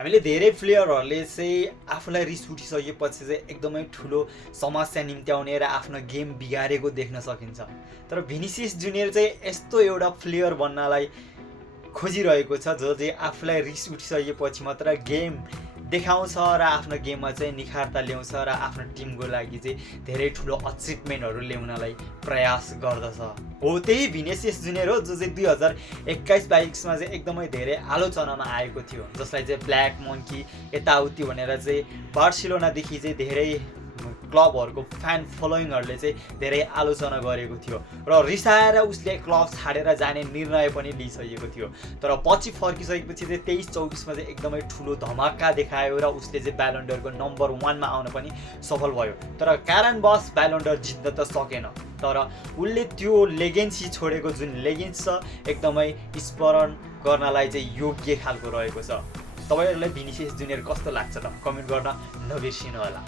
हामीले धेरै प्लेयरहरूले चाहिँ आफूलाई रिस उठिसकेपछि चाहिँ एकदमै ठुलो समस्या निम्त्याउने र आफ्नो गेम बिगारेको देख्न सकिन्छ। तर भिनिसियस जुनियर चाहिँ यस्तो एउटा प्लेयर बन्नलाई खोजिरहेको छ जो चाहिँ आफूलाई रिस उठिसकेपछि मात्र गेम देखाउँछ र आफ्नो गेममा चाहिँ निखारता ल्याउँछ र आफ्नो टिमको लागि चाहिँ धेरै ठुलो अचिभमेन्टहरू ल्याउनलाई प्रयास गर्दछ। हो त्यही भिनिसियस जुनियर हो जो चाहिँ 2021-22मा चाहिँ एकदमै धेरै आलोचनामा आएको थियो, जसलाई चाहिँ ब्ल्याक मङ्की यताउति भनेर चाहिँ बार्सिलोनादेखि चाहिँ धेरै क्लबहरूको फ्यान फलोइङहरूले चाहिँ धेरै आलोचना गरेको थियो र रिसाएर उसले क्लब छाडेर जाने निर्णय पनि लिइसकेको थियो। तर पछि फर्किसकेपछि चाहिँ 23-24मा चाहिँ एकदमै ठुलो धमाका देखायो र उसले चाहिँ ब्यालोन्डरको नम्बर 1मा आउन पनि सफल भयो। तर कारणवश ब्यालोन्डर जित्न त सकेन, तर उसले त्यो लेगेन्सी छोडेको जुन लेगेन्स छ एकदमै स्मरण गर्नलाई चाहिँ योग्य खालको रहेको छ। तपाईँहरूलाई भिनिसियस जुनियर कस्तो लाग्छ त कमेन्ट गर्न नबिर्सिनु होला।